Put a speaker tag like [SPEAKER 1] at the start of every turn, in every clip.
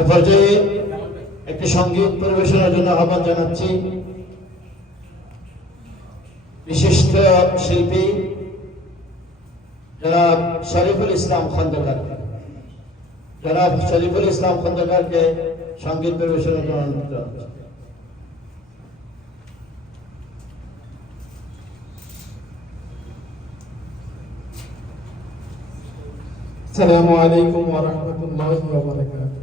[SPEAKER 1] এ পর্যায়ে একটি সঙ্গীত পরিবেশনের জন্য আহ্বান জানাচ্ছি বিশিষ্ট শিল্পী যারা শরীফুল ইসলাম খন্দকার যারা শরীফুল ইসলাম খন্দকারকে সঙ্গীত পরিবেশনের জন্য অনুরোধ জানাচ্ছি।
[SPEAKER 2] السلام عليكم ورحمة الله وبركاته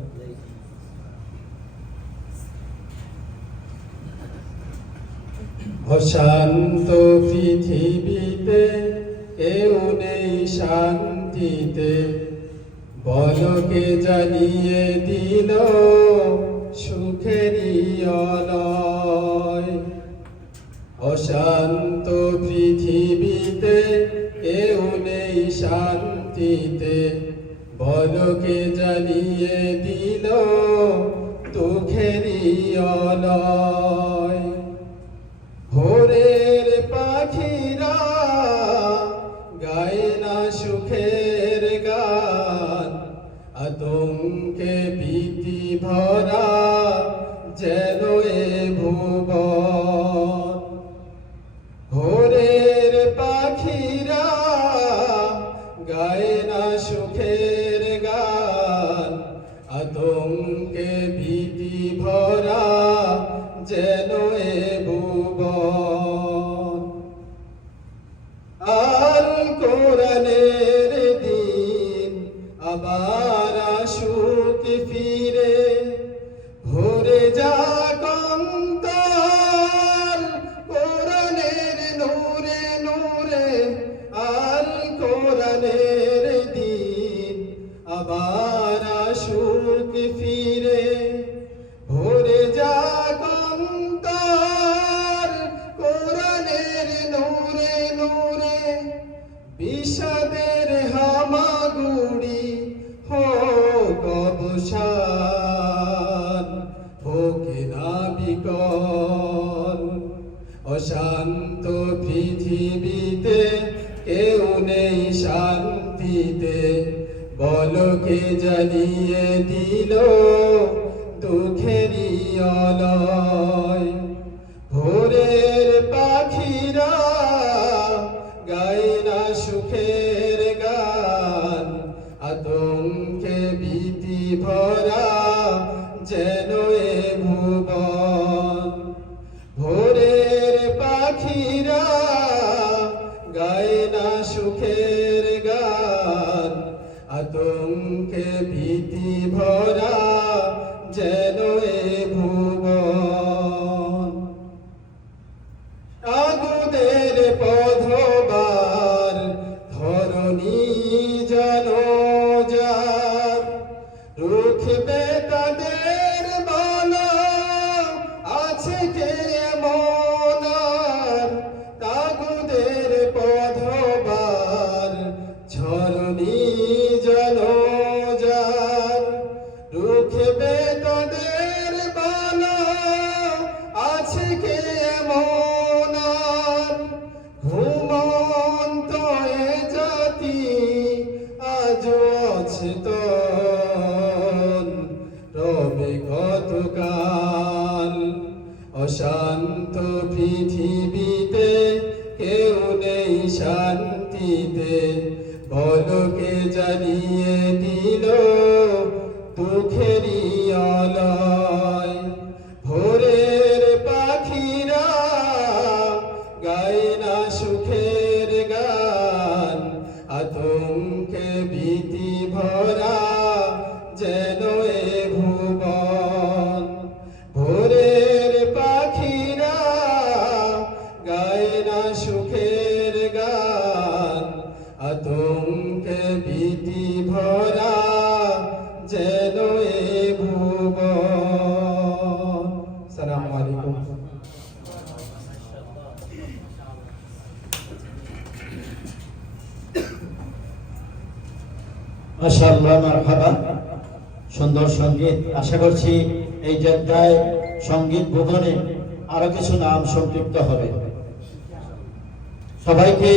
[SPEAKER 2] অশান্ত পৃথিবীতে, কেউ নেই শান্তিতে। বলকে জানিয়ে দিল, সুখেরই অশান্ত পৃথিবীতে, কেউ নেই শান্তিতে। বলকে জানিয়ে দিল, দুঃখেরই অলয় আতঙ্কে ভরা কোরআনের দিন আবার আসুক ফিরে ভরে যা বিষাদের হামাগুড়ি হোক অবসান, হোক না বিকল অশান্ত পৃথিবীতে কেউ নেই শান্তিতে বলকে জ্বালিয়ে দিল দুঃখেরই অলয় ভরা ভুবন। ভোরের পাখিরা সুখের গান। ভীতি ভরা আগুদের পধবার ধরণী জন রুখবে তাদের বল। আছে কে মনার ঘুমন্ত জাতি আজ অচেতন। রবে গতকাল অশান্ত পৃথিবীতে কেউ নেই শান্তিতে। বলকে জ্বালিয়ে দিল সুখের গান আতঙ্কে ভীতি ভরা
[SPEAKER 1] সুন্দর সংগীত। আশা করছি এই জেদ্দায় সংগীত ভুবনে আরও কিছু নাম সম্পৃক্ত হবে। সবাইকে